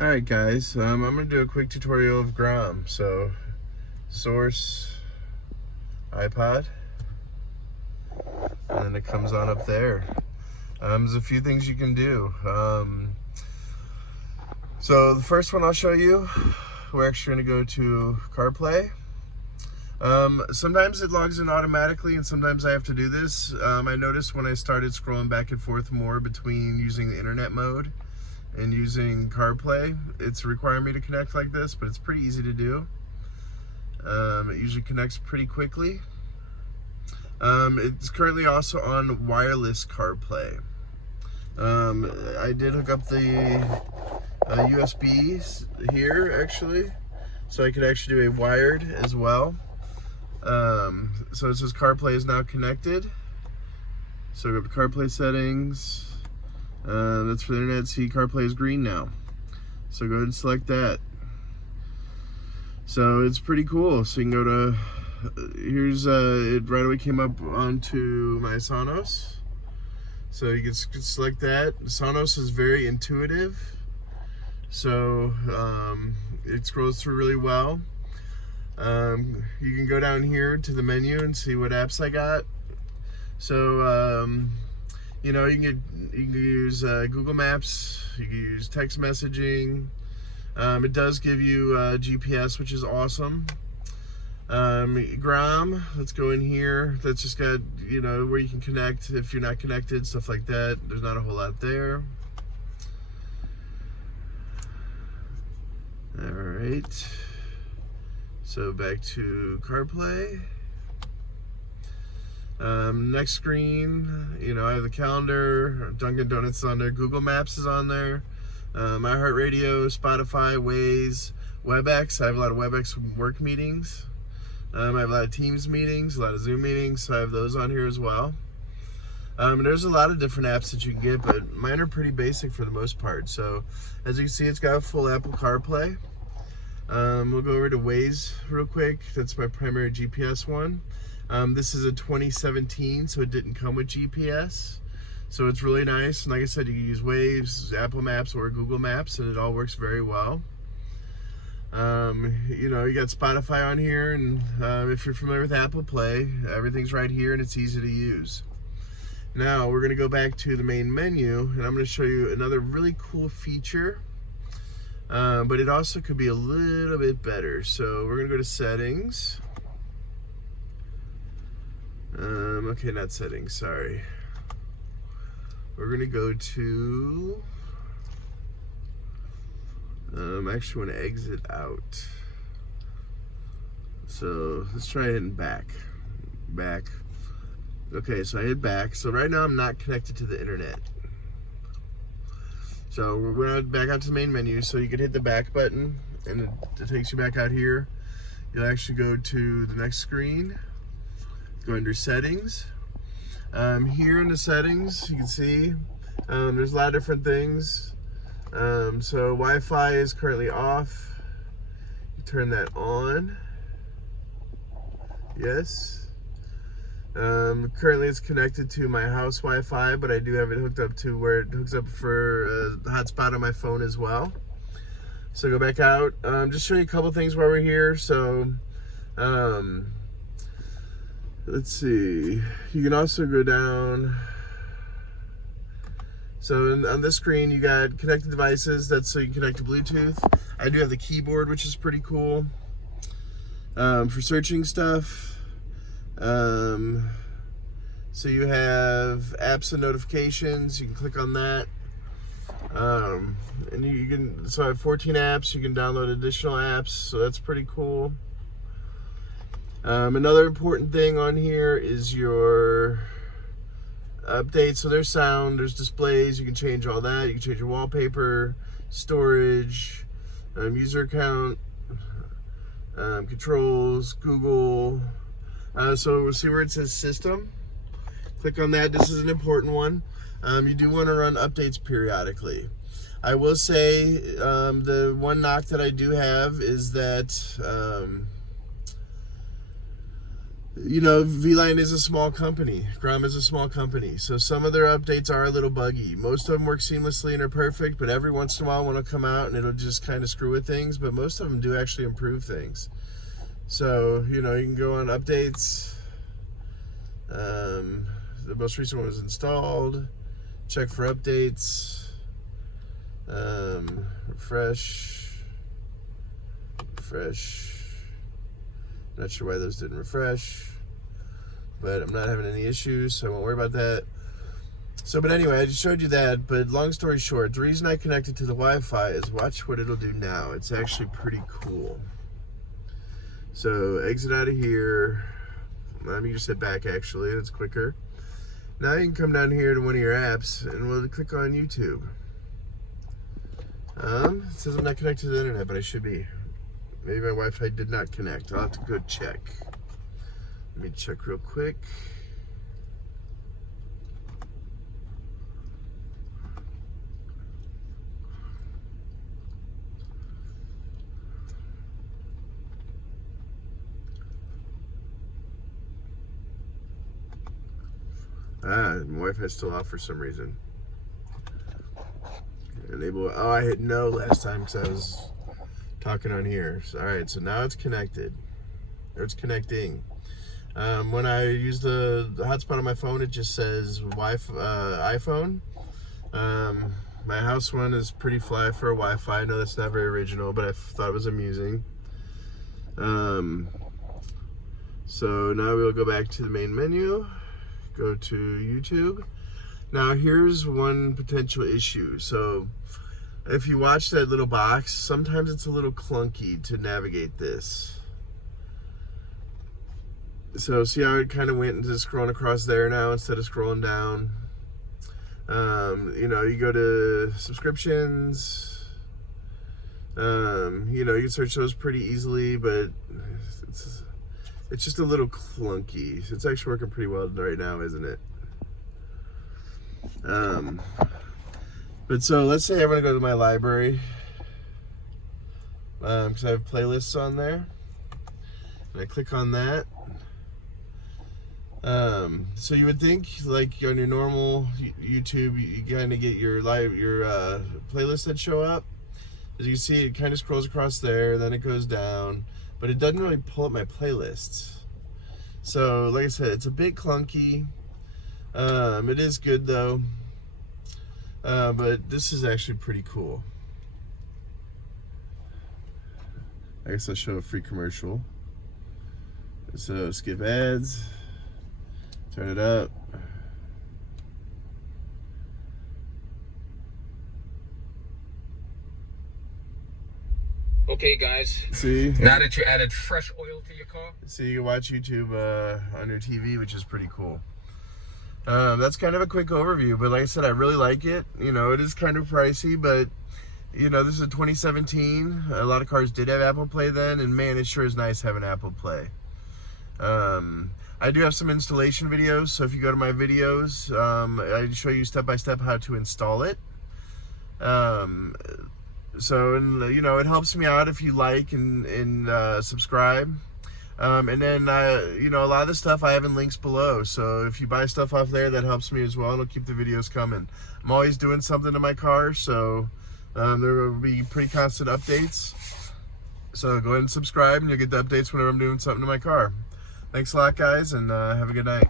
Alright guys, I'm going to do a quick tutorial of Grom. So, source, iPod, and then it comes on up there. There's a few things you can do. So the first one I'll show you, we're actually going to go to Carplay. Sometimes it logs in automatically and sometimes I have to do this. I noticed when I started scrolling back and forth more between using the internet mode and using CarPlay, it's requiring me to connect like this, but it's pretty easy to do. It usually connects pretty quickly. It's currently also on wireless CarPlay. I did hook up the USBs here actually, so I could actually do a wired as well. So it says CarPlay is now connected. So go to CarPlay settings. That's for the internet. See, CarPlay is green now. So go ahead and select that. So it's pretty cool. So you can go to, here's, it right away came up onto my Sonos. So you can select that. Sonos is very intuitive. So it scrolls through really well. You can go down here to the menu and see what apps I got. So, you know, you can use Google Maps, you can use text messaging. It does give you GPS, which is awesome. Grom, let's go in here. That's just got, you know, where you can connect if you're not connected, stuff like that. There's not a whole lot there. All right. So back to CarPlay. Next screen, you know, I have the calendar, Dunkin' Donuts on there, Google Maps is on there, iHeartRadio, Spotify, Waze, WebEx. I have a lot of WebEx work meetings. I have a lot of Teams meetings, a lot of Zoom meetings, so I have those on here as well. There's a lot of different apps that you can get, but mine are pretty basic for the most part. So as you can see, it's got a full Apple CarPlay. We'll go over to Waze real quick. That's my primary GPS one. This is a 2017, so it didn't come with GPS. So it's really nice. And like I said, you can use Waze, Apple Maps, or Google Maps, and it all works very well. You know, you got Spotify on here, and if you're familiar with Apple Play, everything's right here, and it's easy to use. Now, we're going to go back to the main menu, and I'm going to show you another really cool feature. But it also could be a little bit better. So we're gonna go to settings. Okay, not settings, sorry. We're gonna go to, I actually wanna exit out. So let's try hitting back. Okay, so I hit back. So right now I'm not connected to the internet. So we're going back out to the main menu, so you can hit the back button and it takes you back out here. You'll actually go to the next screen, go under settings. Here in the settings, you can see there's a lot of different things. So Wi-Fi is currently off. You turn that on. Yes. Currently it's connected to my house Wi-Fi, but I do have it hooked up to where it hooks up for the hotspot on my phone as well. So go back out. Just show you a couple things while we're here. So let's see. You can also go down. So on this screen you got connected devices. That's so you can connect to Bluetooth. I do have the keyboard, which is pretty cool. For searching stuff. So you have apps and notifications. You can click on that, and you can. So I have 14 apps. You can download additional apps. So that's pretty cool. Another important thing on here is your updates. So there's sound, there's displays. You can change all that. You can change your wallpaper, storage, user account, controls, Google. So we'll see where it says system. Click on that. This is an important one. You do want to run updates periodically. I will say the one knock that I do have is that you know, Vline is a small company. Grom is a small company. So some of their updates are a little buggy. Most of them work seamlessly and are perfect, but every once in a while one will come out and it'll just kind of screw with things. But most of them do actually improve things. So, you know, you can go on updates. The most recent one was installed. Check for updates. Refresh. Not sure why those didn't refresh, but I'm not having any issues, so I won't worry about that. So, but anyway, I just showed you that. But long story short, the reason I connected to the Wi-Fi is watch what it'll do now. It's actually pretty cool. So exit out of here. Let me just hit back, actually. That's quicker. Now you can come down here to one of your apps and we'll click on YouTube. It says I'm not connected to the internet, but I should be. Maybe my Wi-Fi did not connect. I'll have to go check. Let me check real quick. My Wi-Fi is still off for some reason. Enable. Oh, I hit no last time because I was talking on here. So, all right, so now it's connected, or it's connecting. When I use the hotspot on my phone, it just says iPhone. My house one is pretty fly for a Wi-Fi. I know that's not very original, but I thought it was amusing. So now we'll go back to the main menu, go to YouTube. Now here's one potential issue. So if you watch that little box, sometimes it's a little clunky to navigate this. So see how it kind of went into scrolling across there now instead of scrolling down. You know, you go to subscriptions. You know, you can search those pretty easily, but it's just a little clunky. It's actually working pretty well right now, isn't it? But so let's say I want to go to my library, because I have playlists on there, and I click on that. So you would think, like on your normal YouTube, you kind of get your playlists that show up. As you can see, it kind of scrolls across there, then it goes down, but it doesn't really pull up my playlists. So like I said, it's a bit clunky. It is good though, but this is actually pretty cool. I guess I'll show a free commercial. So skip ads, turn it up. Okay, guys. See? Now that you added fresh oil to your car. So you can watch YouTube on your TV, which is pretty cool. That's kind of a quick overview, but like I said, I really like it. You know, it is kind of pricey, but you know, this is a 2017. A lot of cars did have Apple Play then, and man, it sure is nice having Apple Play. I do have some installation videos, so if you go to my videos, I show you step by step how to install it. So, and you know, it helps me out if you like and subscribe. And then, you know, a lot of the stuff I have in links below. So if you buy stuff off there, that helps me as well. It'll keep the videos coming. I'm always doing something to my car, so there will be pretty constant updates. So go ahead and subscribe, and you'll get the updates whenever I'm doing something to my car. Thanks a lot, guys, and have a good night.